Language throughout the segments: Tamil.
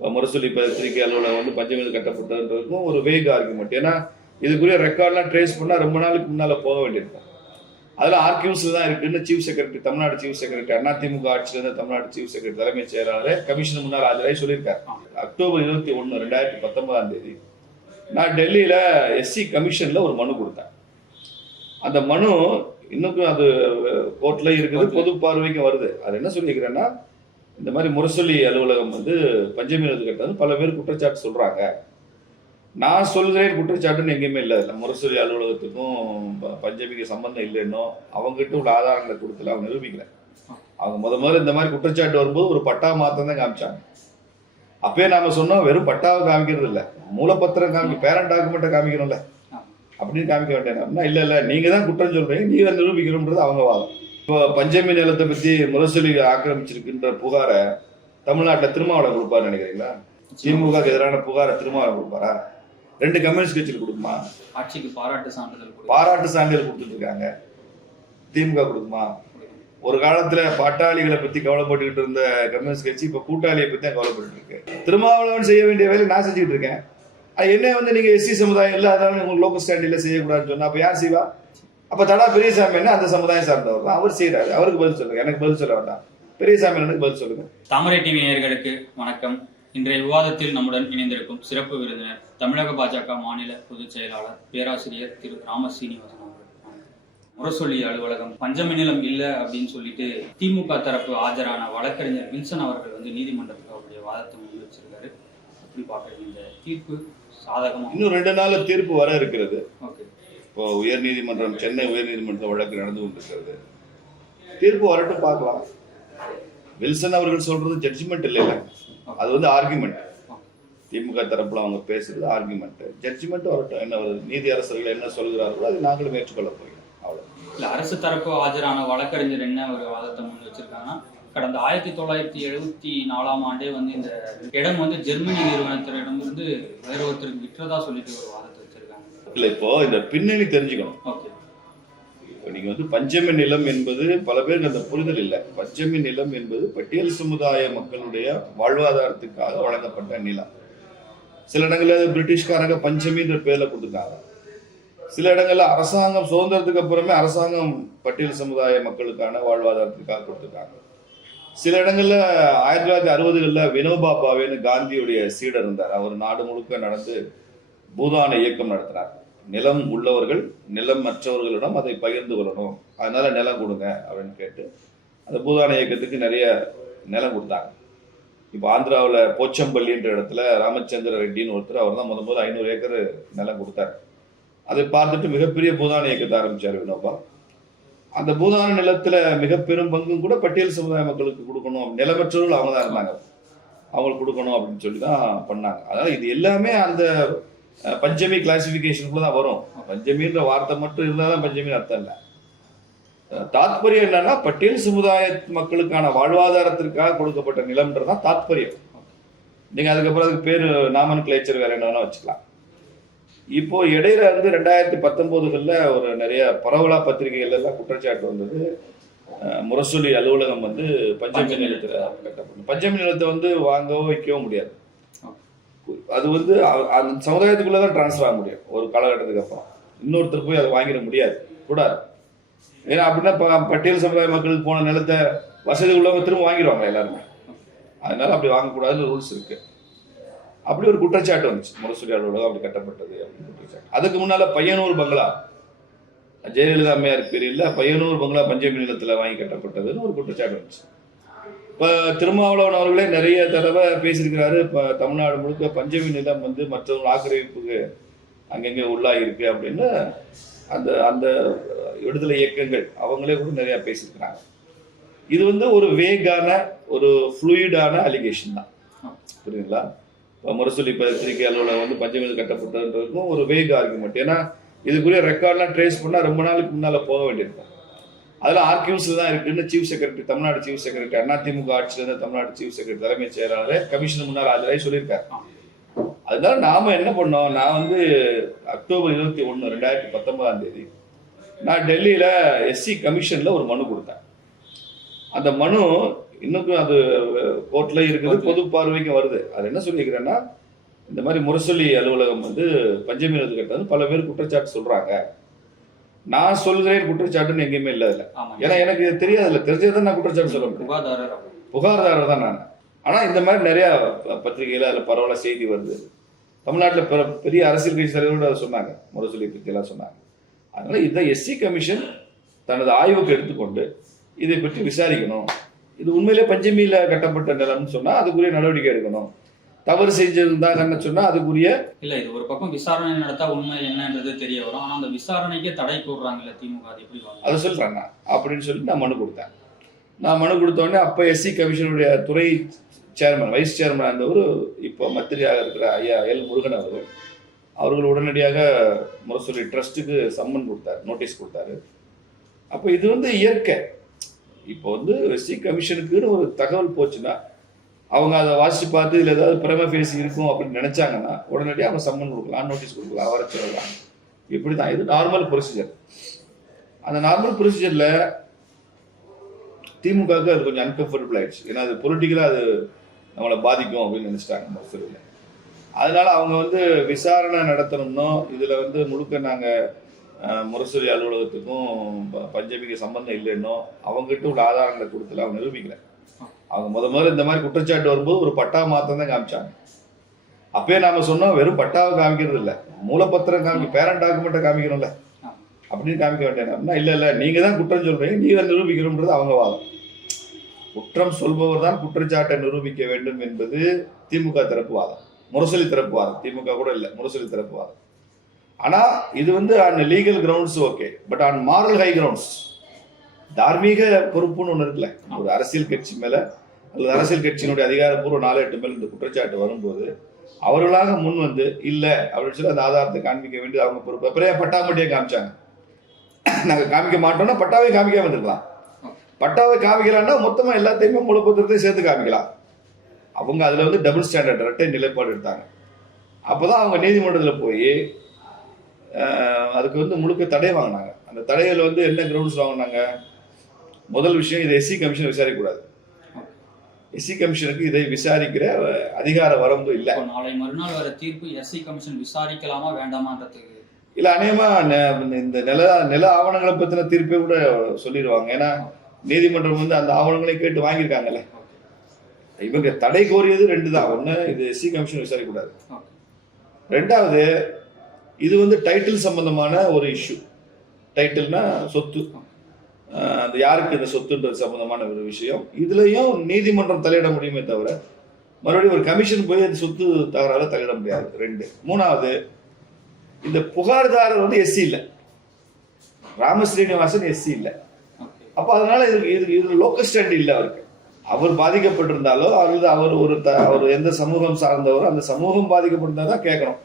முரசொலி பத்திரிகை அலுவலகம் வந்து பஞ்சமீது கட்டப்பட்டதுன்றதுக்கும் ஒரு வேக் ஆர்குமெண்ட் ஏன்னா இதுக்குரிய ரெக்கார்ட்லாம் ட்ரேஸ் பண்ணால் ரொம்ப நாளுக்கு முன்னால் போக வேண்டியிருக்கும். அதில் ஆர்கியூஸில் தான் இருக்குன்னு chief secretary Tamil Nadu chief secretary AIADMK ஆட்சியிலிருந்து தமிழ்நாடு சீஃப் செக்ரட்டரி தலைமைச் செயலாளர் கமிஷன் முன்னால் ஆஜராகி சொல்லியிருக்காரு. அக்டோபர் இருபத்தி ஒன்று ரெண்டாயிரத்தி பத்தொன்பதாம் தேதி. நான் டெல்லியில் எஸ்சி கமிஷனில் ஒரு மனு கொடுத்தேன். அந்த மனு இன்னும் அது கோர்ட்ல இருக்குது. பொது பார்வைக்கு வருது. அது என்ன சொல்லியிருக்கிறேன்னா இந்த மாதிரி முரசொலி அலுவலகம் வந்து பஞ்சமி கட்டது பல பேர் குற்றச்சாட்டு சொல்றாங்க. நான் சொல்கிறேன் குற்றச்சாட்டுன்னு எங்கேயுமே இல்லை. இல்லை முரசொலி அலுவலகத்துக்கும் பஞ்சமிக்கு சம்பந்தம் இல்லைன்னோ அவங்ககிட்ட உள்ள ஆதாரங்களை கொடுத்துல அவங்க நிரூபிக்கல. அவங்க முத முதல்ல இந்த மாதிரி குற்றச்சாட்டு வரும்போது ஒரு பட்டா மாத்திரம் தான் காமிச்சாங்க. அப்பயே நாம சொன்னோம் வெறும் பட்டாவை காமிக்கிறது இல்ல மூலப்பத்திரம் காமி பேரண்ட் டாக்குமெண்ட்டை காமிக்கணும்ல. அப்படின்னு காமிக்க வேண்டிய இல்ல இல்ல நீங்க தான் குற்றம் சொல்றீங்க நீங்க தான் நிரூபிக்கணும்ன்றது அவங்க வாதம். இப்போ பஞ்சமி நிலத்தை பத்தி முரசொலி ஆக்கிரமிச்சிருக்கின்ற புகாரை தமிழ்நாட்டில் திருமாவளவன் கொடுப்பாரு நினைக்கிறீங்களா? திமுகக்கு எதிரான புகாரை திருமாவளவன் கொடுப்பாரா? ரெண்டு கம்யூனிஸ்ட் கட்சியில் கொடுக்குமா? ஆட்சிக்கு பாராட்டு சான்றிதழ் பாராட்டு சான்றிதழ் கொடுத்துட்டு இருக்காங்க. திமுக கொடுக்குமா? ஒரு காலத்துல பாட்டாளிகளை பத்தி கவலைப்பட்டுக்கிட்டு இருந்த கம்யூனிஸ்ட் கட்சி இப்ப கூட்டாளியை பத்தி தான் கவலைப்பட்டு இருக்கு. திருமாவளவன் செய்ய வேண்டிய வேலையை நான் செஞ்சுட்டு இருக்கேன். என்ன வந்து நீங்க எஸ்சி சமுதாயம் இல்ல அதனால உங்களுக்கு லோக்கல் ஸ்டாண்டில் செய்யக்கூடாதுன்னு சொன்னா அப்ப யார் செய்வா? அப்ப தடா பெரியசாமி என்ன அந்த சமுதாயம் சார்ந்தவர்? தான் அவர் செய்யறாரு அவருக்கு பதில் சொல்லுங்க. எனக்கு பதில் சொல்ல வேண்டாம். பெரியசாமி எனக்கு பதில் சொல்லுங்க. தாமரை டிவி நேயர்களுக்கு வணக்கம். இன்றைய விவாதத்தில் நம்முடன் இணைந்திருக்கும் சிறப்பு விருந்தினர் தமிழக பாஜக மாநில பொதுச் செயலாளர் பேராசிரியர் திரு ராம சீனிவாசன் அவர்கள். வணக்கம். முரசொலி அலுவலகம் பஞ்சமி நிலம் இல்ல அப்படின்னு சொல்லிட்டு திமுக தரப்பு ஆஜரான வழக்கறிஞர் வில்சன் அவர்கள் வந்து நீதிமன்றத்தில் அவருடைய வாதத்தை முன் வச்சிருக்காரு. எப்படி பார்க்குறீங்க இந்த தீர்ப்பு சாதகமா? இன்னும் ரெண்டு நாள்ல தீர்ப்பு வர இருக்கிறது. ஓகே. இப்போ உயர்நீதிமன்றம் சென்னை உயர்நீதிமன்ற வழக்கு நடந்து கொண்டிருக்கிறது. தீர்ப்பு வரட்டும் பார்க்கலாம். வில்சன் அவர்கள் சொல்றது ஜட்ஜ்மெண்ட் இல்லைல்ல. அது வந்து ஆர்குமெண்ட் திமுக தரப்புல அவங்க பேசுறது ஆர்குமெண்ட் ஜட்ஜ்மெண்ட் வரட்டும். என்ன வருது நீதி அரசர்கள் என்ன சொல்கிறார்களோ அதை நாங்களும் ஏற்றுக்கொள்ள போகிறோம். அவ்வளவு இல்ல அரசு தரப்பு ஆஜரான வழக்கறிஞர் என்ன ஒரு வாதத்தை முன் வச்சிருக்காங்கன்னா கடந்த ஆயிரத்தி தொள்ளாயிரத்தி எழுபத்தி நாலாம் ஆண்டே வந்து இந்த இடம் வந்து ஜெர்மனி நிறுவனத்திடமிருந்து வேற ஒருத்தருக்கு விற்றதா சொல்லிட்டு ஒரு வாதத்தை வச்சிருக்காங்க. இல்ல இப்போ இந்த பின்னணி தெரிஞ்சுக்கணும். ஓகே. இப்போ நீங்க வந்து பஞ்சமி நிலம் என்பது பல பேருக்கு அந்த புரிதல் இல்லை. பஞ்சமி நிலம் என்பது பட்டியல் சமுதாய மக்களுடைய வாழ்வாதாரத்துக்காக வழங்கப்பட்ட நிலம். சில இடங்கள்ல பிரிட்டிஷ்காரங்க பஞ்சமின்ற பேர்ல கொடுத்துருக்காங்க சில இடங்கள்ல அரசாங்கம் சுதந்திரத்துக்கு அப்புறமே அரசாங்கம் பட்டியல் சமுதாய மக்களுக்கான வாழ்வாதாரத்துக்காக கொடுத்துருக்காங்க சில இடங்கள்ல ஆயிரத்தி தொள்ளாயிரத்தி அறுபதுகளில் வினோபா பாவேன்னு காந்தியுடைய சீடர் இருந்தார். அவர் நாடு முழுக்க நடந்து பூதான இயக்கம் நடத்தினார். நிலம் உள்ளவர்கள் நிலம் மற்றவர்களிடம் அதை பகிர்ந்து கொள்ளணும். அதனால நிலம் கொடுங்க அப்படின்னு கேட்டு அந்த பூதான இயக்கத்துக்கு நிறைய நிலம் கொடுத்தாங்க. இப்போ ஆந்திராவில் போச்சம்பள்ளின்ற இடத்துல ராமச்சந்திர ரெட்டின்னு ஒருத்தர் அவர் தான் முத முதல் ஐநூறு ஏக்கர் நிலம் கொடுத்தார். அதை பார்த்துட்டு மிகப்பெரிய பூதான இயக்கத்தை ஆரம்பித்தார் வினோபா. அந்த பூதான நிலத்துல மிக பெரும் பங்கும் கூட பட்டியல் சமுதாய மக்களுக்கு கொடுக்கணும். நிலமற்றவர்கள் அவங்க தான் இருந்தாங்க. அவங்களுக்கு கொடுக்கணும் அப்படின்னு சொல்லி தான் பண்ணாங்க. அதனால இது எல்லாமே அந்த பஞ்சமி கிளாசிபிகேஷனுக்குள்ள தான் வரும். பஞ்சமின்ற வார்த்தை மட்டும் இருந்தால் தான் பஞ்சமின்னு அர்த்தம் இல்லை. தாத்பரியம் என்னன்னா பட்டியல் சமுதாய மக்களுக்கான வாழ்வாதாரத்திற்காக கொடுக்கப்பட்ட நிலம்ன்றதான் தாத்பரியம். நீங்க அதுக்கப்புறம் அதுக்கு பேர் நாமன் கிளேச்சர் வேற என்ன வச்சுக்கலாம். இப்போ இடையில வந்து ரெண்டாயிரத்தி பத்தொன்பதுகளில் ஒரு நிறைய பரவலா பத்திரிகைகள் எல்லாம் குற்றச்சாட்டு வந்தது. முரசொலி அலுவலகம் வந்து பஞ்சமி நிலத்தில் கட்டப்படும் பஞ்சமி நிலத்தை வந்து வாங்கவோ வைக்கவும் முடியாது. அது வந்து அந்த சமுதாயத்துக்குள்ள தான் ட்ரான்ஸ்ஃபர் ஆக முடியும். ஒரு காலகட்டத்துக்கு அப்புறம். இன்னொருத்தர் போய் அதை வாங்கிட முடியாது. கூடாது. ஏன்னா அப்படின்னா பட்டியல் சமுதாய மக்களுக்கு போன நிலத்தை வசதி உள்ளவங்க திரும்ப வாங்கிடுவாங்க எல்லாருமே? அதனால அப்படி வாங்கக்கூடாதுன்னு ரூல்ஸ் இருக்கு. அப்படி ஒரு குற்றச்சாட்டு வந்துச்சு. முரசொலி அலுவலகம் அப்படி கட்டப்பட்டது அப்படின்னு குற்றச்சாட்டு. அதுக்கு முன்னால பையனூர் பங்களா. ஜெயலலிதா அம்மையார் பேரில் பையனூர் பங்களா பஞ்சமி நிலத்தில் வாங்கி கட்டப்பட்டதுன்னு ஒரு குற்றச்சாட்டு வந்துச்சு. இப்போ திருமாவளவன் அவர்களே நிறைய தடவை பேசியிருக்கிறாரு. இப்போ தமிழ்நாடு முழுக்க பஞ்சமி நிலம் வந்து மற்றவங்க ஆக்கிரமிப்புக்கு அங்கங்கே உள்ளாகிருக்கு அப்படின்னு அந்த அந்த விடுதலை இயக்கங்கள் அவங்களே கூட நிறையா பேசியிருக்கிறாங்க. இது வந்து ஒரு வேகான ஒரு ஃப்ளூயிடான அலிகேஷன் தான். புரியுதுங்களா? முரசொலி பத்திரிகை அலுவலகம் வந்து பஞ்சமில் கட்டப்பட்டதுன்றதுக்கும் ஒரு வேக ஆர்குமெண்ட் ஏன்னா இதுக்குரிய ரெக்கார்ட்லாம் ட்ரேஸ் பண்ணால் ரொம்ப நாளுக்கு முன்னால் போக வேண்டியிருக்கும் அதில் ஆர்கியூஸில் தான் இருக்குன்னு chief secretary Tamil Nadu chief secretary AIADMK ஆட்சியிலேருந்து Tamil Nadu chief secretary தலைமைச் செயலாளர் கமிஷன் முன்னால் ஆஜராகி சொல்லியிருக்காரு. அதனால நாம என்ன பண்ணோம்? நான் வந்து அக்டோபர் இருபத்தி ஒன்று ரெண்டாயிரத்தி பத்தொன்பதாம் தேதி நான் டெல்லியில் எஸ்சி கமிஷனில் ஒரு மனு கொடுத்தேன். அந்த மனு இன்னும் அது கோர்ட்ல இருக்குது பொது பார்வைக்கும் வருது. அது என்ன சொல்லியிருக்கிறேன்னா இந்த மாதிரி முரசொலி அலுவலகம் வந்து பஞ்சமி கட்டது பல பேர் குற்றச்சாட்டு சொல்றாங்க. நான் சொல்கிறேன் குற்றச்சாட்டுன்னு எங்கேயுமே இல்லை அதில். ஏன்னா எனக்கு தெரியாதுல்ல. தெரிஞ்சதை நான் குற்றச்சாட்டு சொல்ல முடியும். புகார்தாரர் தான் நான். ஆனால் இந்த மாதிரி நிறையா பத்திரிகையில் அதில் பரவலாக செய்தி வருது. தமிழ்நாட்டில் பெரிய அரசியல் கட்சி தலைவரோடு அதை சொன்னாங்க. முரசொலி பற்றியெல்லாம் சொன்னாங்க. அதனால் இதை எஸ்சி கமிஷன் தனது ஆய்வுக்கு எடுத்துக்கொண்டு இதை பற்றி விசாரிக்கணும். இது உண்மையிலே பஞ்சமியில் கட்டப்பட்ட நிலம்னு சொன்னால் அதுக்குரிய நடவடிக்கை எடுக்கணும். தவறு செஞ்சிருந்தாங்கன்னு சொன்னால் அதுக்குரிய இல்ல இது ஒரு பக்கம் விசாரணை நடத்தா உண்மை என்னன்றது தெரிய வரும். ஆனா அந்த விசாரணைக்கே தடை கூடுறாங்கல்ல திமுக அது எப்படி அதை சொல்கிறாங்க அப்படின்னு சொல்லி நான் மனு கொடுத்தேன். நான் மனு கொடுத்த உடனே அப்போ எஸ்சி கமிஷனுடைய துறை சேர்மன் வைஸ் சேர்மன் இருந்தவர் இப்போ மந்திரியாக இருக்கிற ஐயா எல் முருகன் அவர்கள் அவர்கள் உடனடியாக முரசொலி ட்ரஸ்ட்டுக்கு சம்மன் கொடுத்தாரு நோட்டீஸ் கொடுத்தாரு. அப்போ இது வந்து இயற்கை. இப்போ வந்து எஸ்சி கமிஷனுக்குன்னு ஒரு தகவல் போச்சுன்னா அவங்க அதை வாசித்து பார்த்து இதில் ஏதாவது பிரம பேசி இருக்கும் அப்படின்னு நினச்சாங்கன்னா உடனடியாக அவங்க சம்மன் கொடுக்கலாம் நோட்டீஸ் கொடுக்கலாம் வர சொல்லலாம். இப்படி தான் இது நார்மல் ப்ரொசீஜர் அந்த நார்மல் ப்ரொசீஜரில் திமுகவுக்கு அது கொஞ்சம் அன்கம்ஃபர்டபுள் ஆயிடுச்சு. ஏன்னா அது பொலிட்டிக்கலாக அது நம்மளை பாதிக்கும் அப்படின்னு நினச்சிட்டாங்க மருத்துவர்கள் அதனால அவங்க வந்து விசாரணை நடத்தணும்னோ இதில் வந்து முழுக்க நாங்கள் முரசொலி அலுவலகத்துக்கும் ப- பஞ்சமிக்கு சம்பந்தம் இல்லைன்னோ அவங்ககிட்ட உள்ள ஆதாரங்களை கொடுத்துல அவங்க நிரூபிக்கல. அவங்க முத முதல்ல இந்த மாதிரி குற்றச்சாட்டு வரும்போது ஒரு பட்டா மாத்திரம் தான் காமிச்சாங்க. அப்பயே நாம சொன்னோம் வெறும் பட்டாவை காமிக்கிறது இல்லை. மூலப்பத்திரம் காமி பேரண்ட் டாக்குமெண்ட்டை காமிக்கணும்ல. அப்படின்னு காமிக்க அப்படின்னா இல்லை இல்லை நீங்கள் தான் குற்றம் சொல்றீங்க நீங்க தான் நிரூபிக்கணும்ன்றது அவங்க வாதம். குற்றம் சொல்பவர் தான் குற்றச்சாட்டை நிரூபிக்க வேண்டும் என்பது திமுக தரப்பு வாதம். முரசொலி தரப்பு வாதம். திமுக கூட இல்லை முரசொலி தரப்பு வாதம். ஆனால் இது வந்து on legal grounds okay but on moral high grounds தார்மீக பொறுப்புன்னு ஒன்று இருக்குல்ல ஒரு அரசியல் கட்சி மேலே அல்லது அரசியல் கட்சியினுடைய அதிகாரப்பூர்வ நாலு எட்டு மேல இந்த குற்றச்சாட்டு வரும்போது அவர்களாக முன் வந்து இல்லை அப்படின்னு சொல்லி அந்த ஆதாரத்தை காண்பிக்க வேண்டியது அவங்க பொறுப்பு. அப்புறம் ஏன் காமிச்சாங்க? நாங்கள் காமிக்க மாட்டோம்னா பட்டாவை காமிக்காம வந்துருக்கலாம் பட்டாவை காமிக்கலாம்னா மொத்தமாக எல்லாத்தையுமே மூலப்பத்திரத்தையும் சேர்த்து காமிக்கலாம். அவங்க அதில் வந்து டபுள் ஸ்டாண்டர்ட் ரெட்டை நிலைப்பாடு எடுத்தாங்க. அப்பதான் அவங்க நீதிமன்றத்தில் போய் அதுக்கு வந்து முழுக்க தடை வாங்கினாங்க. அந்த தடையில் வந்து என்ன கிரவுண்ட்ஸ் வாங்கினாங்க? முதல் விஷயம் இதை எஸ்சி கமிஷன் விசாரிக்கக்கூடாது. எஸ்சி கமிஷனுக்கு இதை விசாரிக்கிற அதிகார வரம்பு இல்லை. நாளை மறுநாள் வர தீர்ப்பு எஸ்சி கமிஷன் விசாரிக்கலாமா வேண்டாமான்றதுக்கு? இல்ல அநேகமா நெ- இந்த நில நில ஆவணங்களை பத்தின தீர்ப்பே கூட சொல்லிடுவாங்க. ஏன்னா நீதிமன்றம் வந்து அந்த ஆவணங்களை கேட்டு வாங்கியிருக்காங்கல்ல. இவங்க தடை கோரியது ரெண்டு தான். ஒண்ணு இது எஸ்சி கமிஷன் விசாரிக்கக்கூடாது. ரெண்டாவது இது வந்து டைட்டில் சம்பந்தமான ஒரு இஷ்யூ டைட்டில்னா சொத்து. அந்த யாருக்கு இந்த சொத்துன்றது சம்பந்தமான ஒரு விஷயம். இதுலேயும் நீதிமன்றம் தலையிட முடியுமே தவிர மறுபடியும் ஒரு கமிஷன் போய் அந்த சொத்து தகராறு தலையிட முடியாது. ரெண்டு. மூணாவது இந்த புகார்தாரர் வந்து எஸ்சி இல்லை. ராமஸ்ரீனிவாசன் எஸ்சி இல்லை. அப்போ அதனால இதுக்கு இது இது லோக்கல் ஸ்டாண்ட் இல்லை அவருக்கு. அவர் பாதிக்கப்பட்டிருந்தாலோ அல்லது அவர் ஒரு த அவர் எந்த சமூகம் சார்ந்தவரோ அந்த சமூகம் பாதிக்கப்பட்டிருந்தா தான் கேட்கணும்.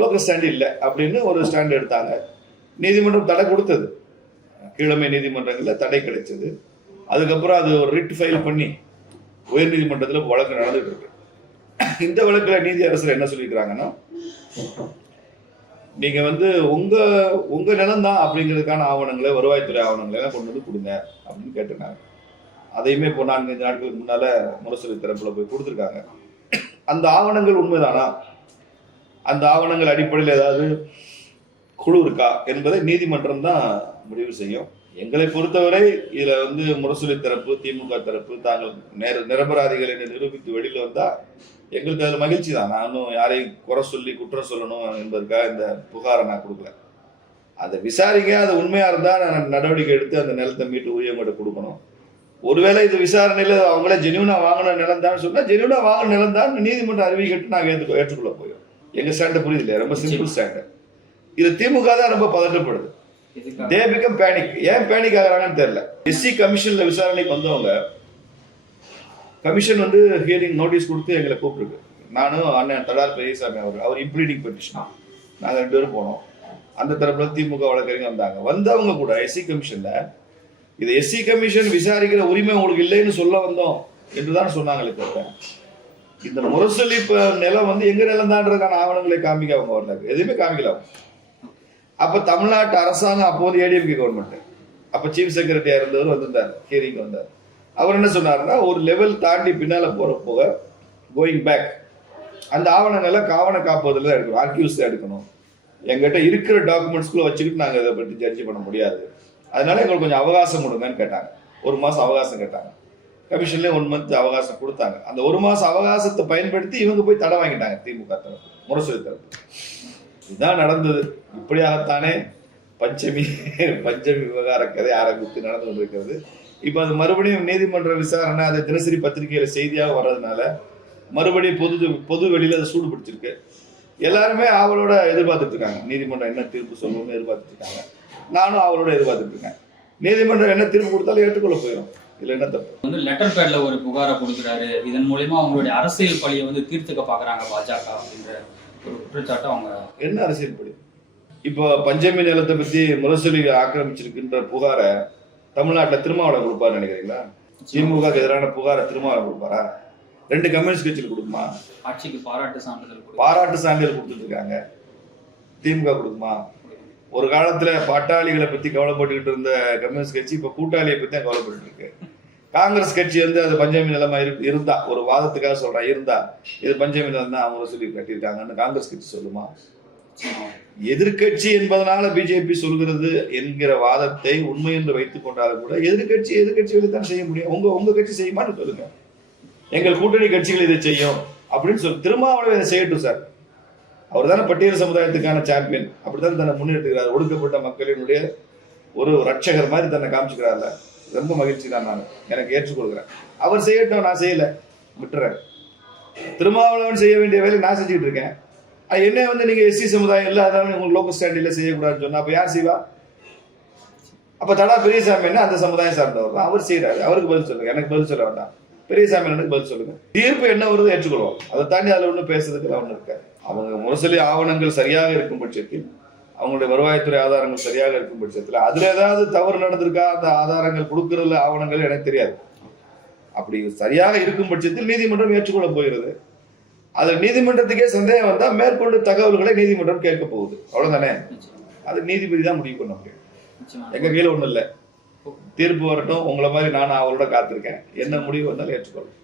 லோக்கல் ஸ்டாண்ட் இல்லை அப்படின்னு ஒரு ஸ்டாண்ட் எடுத்தாங்க. நீதிமன்றம் தடை கொடுத்தது. கீழமை நீதிமன்றங்களில் தடை கிடைச்சது. அதுக்கப்புறம் அது ஒரு ரிட் ஃபைல் பண்ணி உயர்நீதிமன்றத்தில் வழக்கு நடந்துட்டு இருக்கு. இந்த வழக்கில் நீதி அரசர் என்ன சொல்லியிருக்கிறாங்கன்னா நீங்கள் வந்து உங்கள் உங்கள் நிலம் தான் அப்படிங்கிறதுக்கான ஆவணங்களை வருவாய்த்துறை ஆவணங்களை எல்லாம் கொண்டு வந்து கொடுங்க அப்படின்னு கேட்டிருந்தாங்க. அதையுமே இப்போ நான்கு ஐந்து நாட்களுக்கு முன்னால் முரசொலி தரப்புல போய் கொடுத்துருக்காங்க. அந்த ஆவணங்கள் உண்மைதானா? அந்த ஆவணங்கள் அடிப்படையில் ஏதாவது குழு இருக்கா என்பதை நீதிமன்றம் தான் முடிவு செய்யும். எங்களை பொறுத்தவரை இதுல வந்து முரசொலி தரப்பு திமுக தரப்பு தாங்கள் நேர நிரபராதிகள் என்று நிரூபித்து வெளியில் வந்தா எங்களுக்கு அது மகிழ்ச்சி தான். நானும் யாரையும் குறை சொல்லி குற்றம் சொல்லணும் என்பதற்காக இந்த புகாரை நான் கொடுக்கல. அதை விசாரிங்க அது உண்மையா இருந்தா நான் நடவடிக்கை எடுத்து அந்த நிலத்தை மீட்டு உரியவங்கிட்ட கொடுக்கணும். ஒருவேளை இது விசாரணையில அவங்களே ஜெனியூனா வாங்கின நிலம் தான் சொன்னா ஜெனியூனா வாங்கின நிலம் தான் நீதிமன்ற அறிவிக்கிட்டு நாங்கள் ஏற்றுக்கொள்ள போய் எங்க ஸ்டாண்டு புரியுது ரொம்ப சிம்பிள் ஸ்டாண்டு இது திமுக தான் ரொம்ப பதட்டப்படுது தே பிகம் பேனிக் ஏன் பேனிக் ஆகுறாங்கன்னு தெரியல. எஸ்சி கமிஷன்ல விசாரணைக்கு வந்தவங்க கமிஷன் வந்து ஹியரிங் நோட்டீஸ் கொடுத்து எங்களை கூப்பிட்டுருக்கு. நானும் அண்ணன் தடார் பெரியசாமி அவர் அவர் இம்ப்ளீடிங் பெட்டிஷன் நாங்கள் ரெண்டு பேரும் போனோம். அந்த தரப்புல திமுக வழக்கறிஞர் வந்தாங்க. வந்தவங்க கூட எஸ்சி கமிஷன்ல இது எஸ்சி கமிஷன் விசாரிக்கிற உரிமை உங்களுக்கு இல்லைன்னு சொல்ல வந்தோம். என்றுதான் சொன்னாங்களே தவிர இந்த முரசொலி இப்ப நிலம் வந்து எங்க நிலம் தான்றதுக்கான ஆவணங்களை காமிக்க அவங்க வரல எதுவுமே காமிக்கல அப்ப தமிழ்நாட்டு அரசாங்கம் அப்போது ஏடிஎம்கே கவர்மெண்ட் அப்ப சீஃப் செக்ரட்டரியா இருந்தவர் வந்திருந்தார். ஹியரிங் வந்தார். அவர் என்ன சொன்னாருன்னா ஒரு லெவல் தாண்டி பின்னால போற போக கோயிங் பேக் அந்த ஆவணங்களை காவண காப்பதில் தான் எடுக்கணும். ஆர்கியூஸ் தான் எடுக்கணும். எங்கிட்ட இருக்கிற டாக்குமெண்ட்ஸ்குள்ள வச்சுக்கிட்டு நாங்கள் இதை பற்றி ஜட்ஜ் பண்ண முடியாது. அதனால எங்களுக்கு கொஞ்சம் அவகாசம் கொடுங்கன்னு கேட்டாங்க. ஒரு மாசம் அவகாசம் கேட்டாங்க. கமிஷன்லேயே ஒன் மந்த் அவகாசம் கொடுத்தாங்க. அந்த ஒரு மாதம் அவகாசத்தை பயன்படுத்தி இவங்க போய் தடை வாங்கிட்டாங்க திமுக தரப்பு முரசொலி தரப்பு இதுதான் நடந்தது. இப்படியாகத்தானே பஞ்சமி பஞ்சமி விவகார கதை ஆரம்பித்து நடந்து கொண்டிருக்கிறது. இப்போ அது மறுபடியும் நீதிமன்ற விசாரணை அது தினசரி பத்திரிகையில் செய்தியாக வர்றதுனால மறுபடியும் பொது பொது வெளியில் அது சூடு பிடிச்சிருக்கு எல்லாருமே அவளோட எதிர்பார்த்துட்டு இருக்காங்க. நீதிமன்றம் என்ன தீர்ப்பு சொல்லணும்னு எதிர்பார்த்துட்டு இருக்காங்க. நானும் அவளோட எதிர்பார்த்துட்டு இருக்கேன். நீதிமன்றம் என்ன தீர்ப்பு கொடுத்தாலும் ஏற்றுக்கொள்ள போயிடும் இதுல என்ன தப்பு? வந்து லெட்டர் பேட்ல ஒரு புகாரை கொடுக்குறாரு. இதன் மூலியமா அவங்களுடைய அரசியல் பழியை வந்து தீர்த்துக்க பாக்குறாங்க பாஜக அப்படின்ற ஒரு குற்றச்சாட்டை அவங்க என்ன அரசியல் படி இப்போ பஞ்சமி நிலத்தை பத்தி முரசொலி ஆக்கிரமிச்சிருக்கின்ற புகாரை தமிழ்நாட்டில் திருமாவளவன் கொடுப்பாரு நினைக்கிறீங்களா? திமுக எதிரான புகாரை திருமாவளவன் கொடுப்பாரா? ரெண்டு கம்யூனிஸ்ட் கட்சியில் கொடுக்குமா? ஆட்சிக்கு பாராட்டு சான்றிதழ் பாராட்டு சான்றிதழ் கொடுத்துட்டு இருக்காங்க. திமுக கொடுக்குமா? ஒரு காலத்துல பாட்டாளிகளை பத்தி கவலைப்பட்டுக்கிட்டு இருந்த கம்யூனிஸ்ட் கட்சி இப்ப கூட்டாளியை பத்தி தான் கவலைப்பட்டு இருக்கு. காங்கிரஸ் கட்சி வந்து அது பஞ்சமி நிலமா இரு- இருந்தா ஒரு வாதத்துக்காக சொல்றா இருந்தா இது பஞ்சமி நிலம் தான் அவங்க சொல்லி கட்டியிருக்காங்கன்னு காங்கிரஸ் கட்சி சொல்லுமா? எதிர்க்கட்சி என்பதனால பிஜேபி சொல்கிறது என்கிற வாதத்தை உண்மை என்று வைத்துக் கொண்டாலும் கூட எதிர்க்கட்சி எதிர்க்கட்சிகளை தான் செய்ய முடியும். உங்க உங்க கட்சி செய்யுமான்னு சொல்லுங்க. எங்கள் கூட்டணி கட்சிகள் இதை செய்யும் அப்படின்னு சொல்லி திருமாவளவன் இதை செய்யட்டும் சார். அவர் தானே பட்டியல் சமுதாயத்துக்கான சாம்பியன் அப்படித்தான் தன்னை முன்னெடுத்துக்கிறார். ஒடுக்கப்பட்ட மக்களினுடைய ஒரு ரட்சகர் மாதிரி தன்னை காமிச்சுக்கிறார்ல. ரொம்ப மகிழ்ச்சி தான் நான். எனக்கு ஏற்றுக் கொடுக்குறேன் அவர் செய்யட்டும் நான் செய்யல. விட்டுறேன். திருமாவளவன் செய்ய வேண்டிய வேலையை நான் செஞ்சுட்டு இருக்கேன். அது என்ன வந்து நீங்க எஸ்சி சமுதாயம் இல்லை அதனால உங்களுக்கு லோக்கல் ஸ்டாண்டில் செய்யக்கூடாதுன்னு சொன்னா அப்ப யார் செய்வா? அப்ப தடா பெரியசாமி என்ன அந்த சமுதாயம் சார்ந்தவர் தான். அவர் செய்யறாரு அவருக்கு பதில் சொல்லுங்க. எனக்கு பதில் சொல்ல வேண்டாம். பெரியசாமி எனக்கு பதில் சொல்லுங்க. தீர்ப்பு என்ன வருது ஏற்றுக்கொள்வோம். அதை தாண்டி அதுல ஒன்றும் பேசுறதுக்கு ஒன்றும் இருக்காது. அவங்க முரசொலி ஆவணங்கள் சரியாக இருக்கும் பட்சத்தில் அவங்களுடைய வருவாய்த்துறை ஆதாரங்கள் சரியாக இருக்கும் பட்சத்தில் அதுல ஏதாவது தவறு நடந்திருக்கா? அந்த ஆதாரங்கள் கொடுக்கறதுல ஆவணங்கள் எனக்கு தெரியாது. அப்படி சரியாக இருக்கும் பட்சத்தில் நீதிமன்றம் ஏற்றுக்கொள்ள போகிறது. அது நீதிமன்றத்துக்கே சந்தேகம் வந்தா மேற்கொண்டு தகவல்களை நீதிமன்றம் கேட்க போகுது. அவ்வளவுதானே? நிச்சயமா. அது நீதிபதி தான் முடிவு பண்ண முடியும். நிச்சயமா. எங்க கையில ஒண்ணும் இல்ல. தீர்ப்பு வரட்டும். உங்களை மாதிரி நானும் அவளோட காத்திருக்கேன். என்ன முடிவு வந்தாலும் ஏற்றுக்கொள்ளும்.